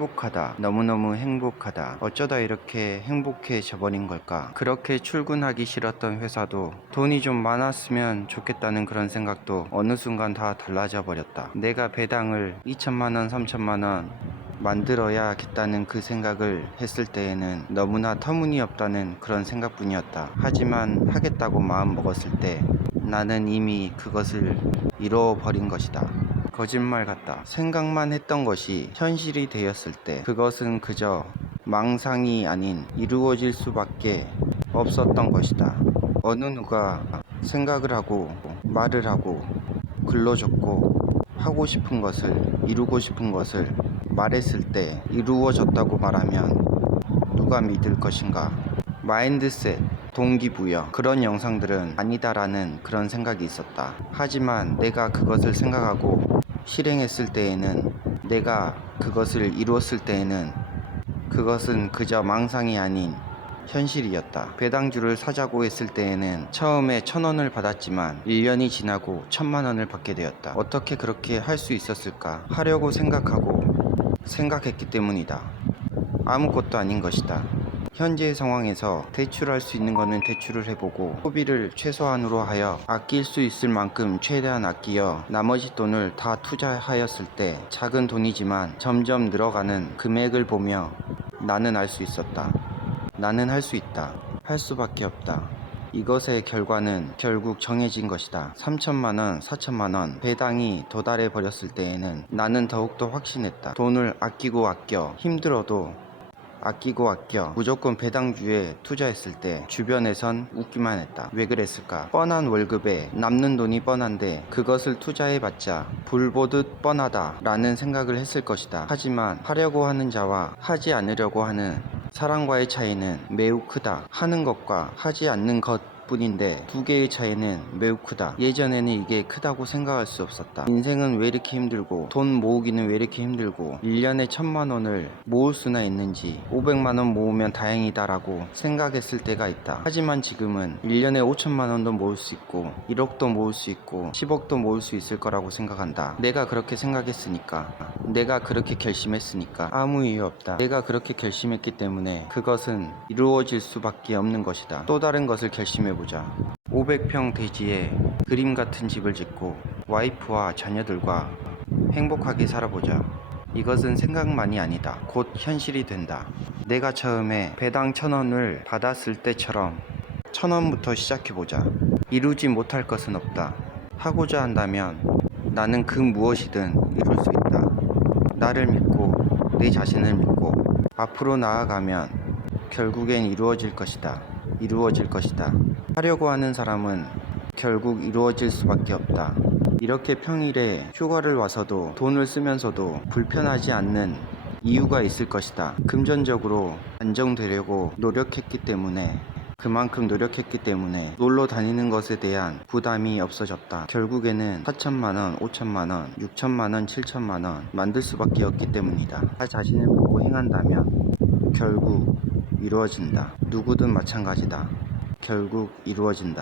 행복하다. 너무너무 행복하다. 어쩌다 이렇게 행복해져 버린 걸까? 그렇게 출근하기 싫었던 회사도 돈이 좀 많았으면 좋겠다는 그런 생각도 어느 순간 다 달라져 버렸다. 내가 배당을 2천만원, 3천만원 만들어야겠다는 그 생각을 했을 때에는 너무나 터무니없다는 그런 생각뿐이었다. 하지만 하겠다고 마음 먹었을 때 나는 이미 그것을 이뤄버린 것이다. 거짓말 같다. 생각만 했던 것이 현실이 되었을 때 그것은 그저 망상이 아닌 이루어질 수밖에 없었던 것이다. 어느 누가 생각을 하고 말을 하고 글러줬고 하고 싶은 것을 이루고 싶은 것을 말했을 때 이루어졌다고 말하면 누가 믿을 것인가? 마인드셋, 동기부여 그런 영상들은 아니다라는 그런 생각이 있었다. 하지만 내가 그것을 생각하고 실행했을 때에는 내가 그것을 이루었을 때에는 그것은 그저 망상이 아닌 현실이었다. 배당주를 사자고 했을 때에는 처음에 1,000원을 받았지만 1년이 지나고 1,000만원을 받게 되었다. 어떻게 그렇게 할 수 있었을까? 하려고 생각했기 때문이다. 아무것도 아닌 것이다. 현재의 상황에서 대출할 수 있는 거는 대출을 해보고 소비를 최소한으로 하여 아낄 수 있을 만큼 최대한 아끼어 나머지 돈을 다 투자하였을 때 작은 돈이지만 점점 늘어가는 금액을 보며 나는 알 수 있었다. 나는 할 수 있다. 할 수밖에 없다. 이것의 결과는 결국 정해진 것이다. 3천만원, 4천만원 배당이 도달해 버렸을 때에는 나는 더욱더 확신했다. 돈을 아끼고 아껴 힘들어도 아끼고 아껴 무조건 배당주에 투자했을 때 주변에선 웃기만 했다. 왜 그랬을까? 뻔한 월급에 남는 돈이 뻔한데 그것을 투자해봤자 불보듯 뻔하다 라는 생각을 했을 것이다. 하지만 하려고 하는 자와 하지 않으려고 하는 사람과의 차이는 매우 크다. 하는 것과 하지 않는 것 뿐인데 두 개의 차이는 매우 크다. 예전에는 이게 크다고 생각할 수 없었다. 인생은 왜 이렇게 힘들고 돈 모으기는 왜 이렇게 힘들고 1년에 1,000만원을 모을 수나 있는지 500만원 모으면 다행이다 라고 생각했을 때가 있다. 하지만 지금은 1년에 5천만원도 모을 수 있고 1억도 모을 수 있고 10억도 모을 수 있을 거라고 생각한다. 내가 그렇게 생각했으니까, 내가 그렇게 결심했으니까 아무 이유 없다. 내가 그렇게 결심했기 때문에 그것은 이루어질 수밖에 없는 것이다. 또 다른 것을 결심해보자. 500평 대지에 그림 같은 집을 짓고 와이프와 자녀들과 행복하게 살아보자. 이것은 생각만이 아니다. 곧 현실이 된다. 내가 처음에 배당 1,000원을 받았을 때처럼 1,000원부터 시작해보자. 이루지 못할 것은 없다. 하고자 한다면 나는 그 무엇이든 이룰 수 있다. 나를 믿고 내 자신을 믿고 앞으로 나아가면 결국엔 이루어질 것이다. 이루어질 것이다. 하려고 하는 사람은 결국 이루어질 수밖에 없다. 이렇게 평일에 휴가를 와서도 돈을 쓰면서도 불편하지 않는 이유가 있을 것이다. 금전적으로 안정되려고 노력했기 때문에, 그만큼 노력했기 때문에 놀러 다니는 것에 대한 부담이 없어졌다. 결국에는 4천만원, 5천만원, 6천만원, 7천만원 만들 수밖에 없기 때문이다. 나 자신을 보고 행한다면 결국 이루어진다. 누구든 마찬가지다. 결국 이루어진다.